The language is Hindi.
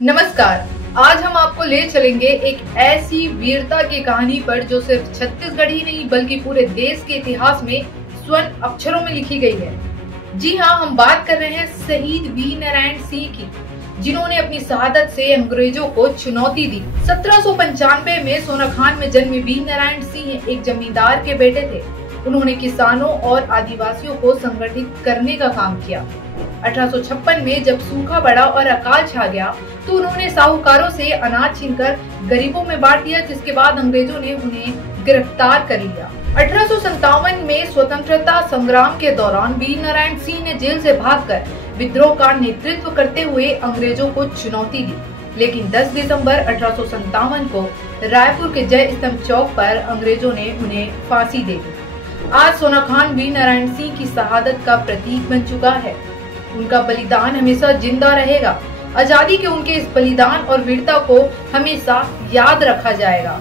नमस्कार। आज हम आपको ले चलेंगे एक ऐसी वीरता की कहानी पर जो सिर्फ छत्तीसगढ़ ही नहीं बल्कि पूरे देश के इतिहास में स्वर्ण अक्षरों में लिखी गई है। जी हाँ, हम बात कर रहे हैं शहीद वीर नारायण सिंह की, जिन्होंने अपनी शहादत से अंग्रेजों को चुनौती दी। 1795 में सोनाखान में जन्मे वीर नारायण सिंह एक जमींदार के बेटे थे। उन्होंने किसानों और आदिवासियों को संगठित करने का काम किया। 1856 में जब सूखा पड़ा और अकाल छा गया तो उन्होंने साहूकारों से अनाज छीनकर गरीबों में बांट दिया, जिसके बाद अंग्रेजों ने उन्हें गिरफ्तार कर लिया। 1857 में स्वतंत्रता संग्राम के दौरान वीर नारायण सिंह ने जेल से भागकर विद्रोह का नेतृत्व करते हुए अंग्रेजों को चुनौती दी, लेकिन 10 दिसंबर 1857 को रायपुर के जय स्तंभ चौक पर अंग्रेजों ने उन्हें फांसी दे दी। आज सोनाखान वीर नारायण सिंह की शहादत का प्रतीक बन चुका है। उनका बलिदान हमेशा जिंदा रहेगा। आजादी के उनके इस बलिदान और वीरता को हमेशा याद रखा जाएगा।